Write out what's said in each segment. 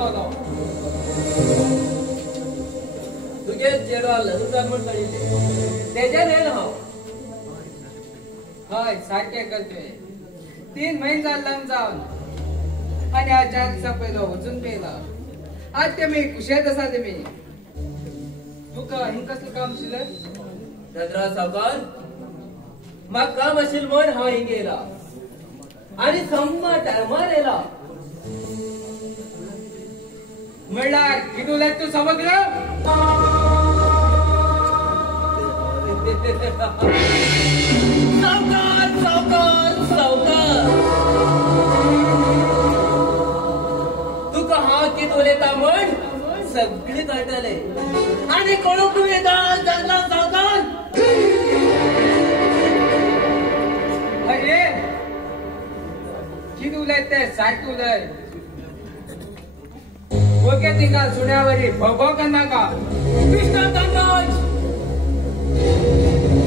पावलो तुझे चेडो लग्न म्हण कळिल्ले तेजे नेल हांव हय सारखे करतोय 3 महिने जाले लग्न जावन आणि आज जग सपयलो वचून पेला आज ते खुशेत आसा तुमी तुका हिंग कसलं काम आशिल्लें चंद्रा सावकार म्हाका काम आशिल्लें म्हण हांव हिंग येयला आणि सम्मा टायमार येयला म्हणल्यार कितू उलयता तूं समग्र सावकार सावकार सावकार तुका हांव कित उलयता म्हण सगळी कळटले आणि कोणूक येता चंद्रा सावकार अरे कित उलयता तें सारकें उलय ओके तिंगा सुण्यावरी भोगो करनाका कृष्ण धनराज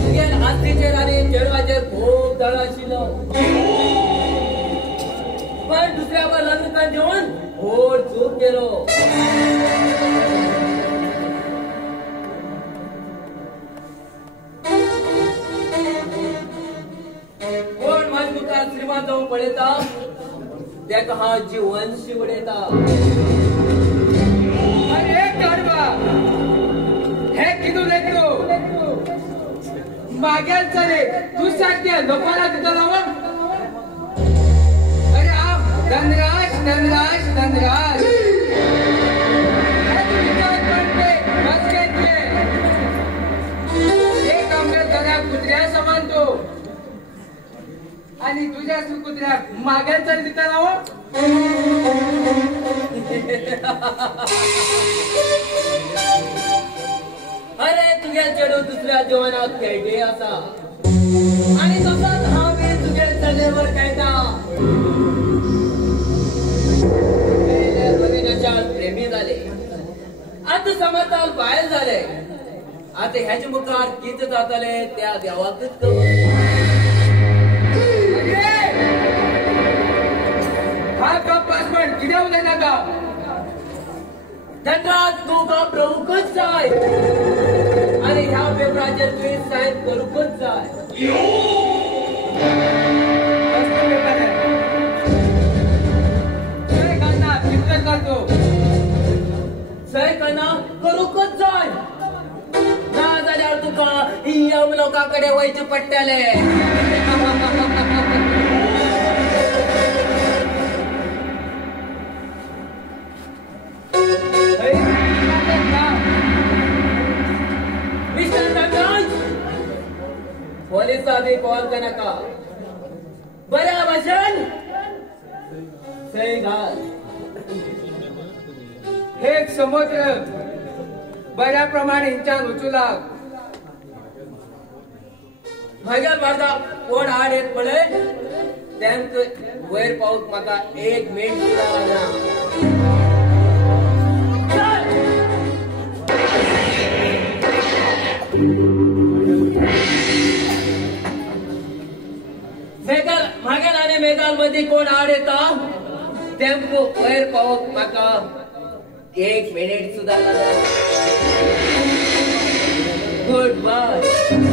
तुगेर आस्तीचेर आनी चेडवाचेर खूब दळ आशिल्लो पण दुसऱ्या वर लग्न कर देऊन व्हड चूक केलो कोण माझ्या मुखार श्रीमान जाऊन पळयता तेका हांव जीवनशी उडयता अरे कडवा हे कितू उलयता मागेल चले तू सारखे लोकांना दितलो अरे आप धनराज धनराज धनराज एक आमच्या घरा कुत्र्या समान तो आणि तुझ्या कुत्र्या मागेल चल दितलो अरे तुझ्या चेडू दुसऱ्या जीवनात खेळटे असा आणि तसंच हांव बी तुझ्या चलेवर खेळटा प्रेमी झाले आता समजताल बाहेर झाले आता ह्याच्या मुखार किती जातले त्या देवाकच हा कपास पण किती उलयना का धनराज तू का प्रमुखच जाय आणि ह्या पेपराचेर तुवें सायन करूकच जाय सही करना चिंता करतो सही करना करूकच जाय ना जाल्यार तुका यम लोकांकडे वयचे पडटले पोलिसांनी कॉल कनाका बऱ्या भाशेन सही घाल हे समुद्र बऱ्या प्रमाणे हिंच्यान वचू लाग म्हज्या भारता कोण आड येत पळय तेंक वयर पावूंक म्हाका 1 मिनिट सुद्दां लागना मेघाल आणि मेघाल मध्ये कोण आड येता तेमको वयर पावोक म्हाका 1 मिनिट सुद्दां लागना गुड बाय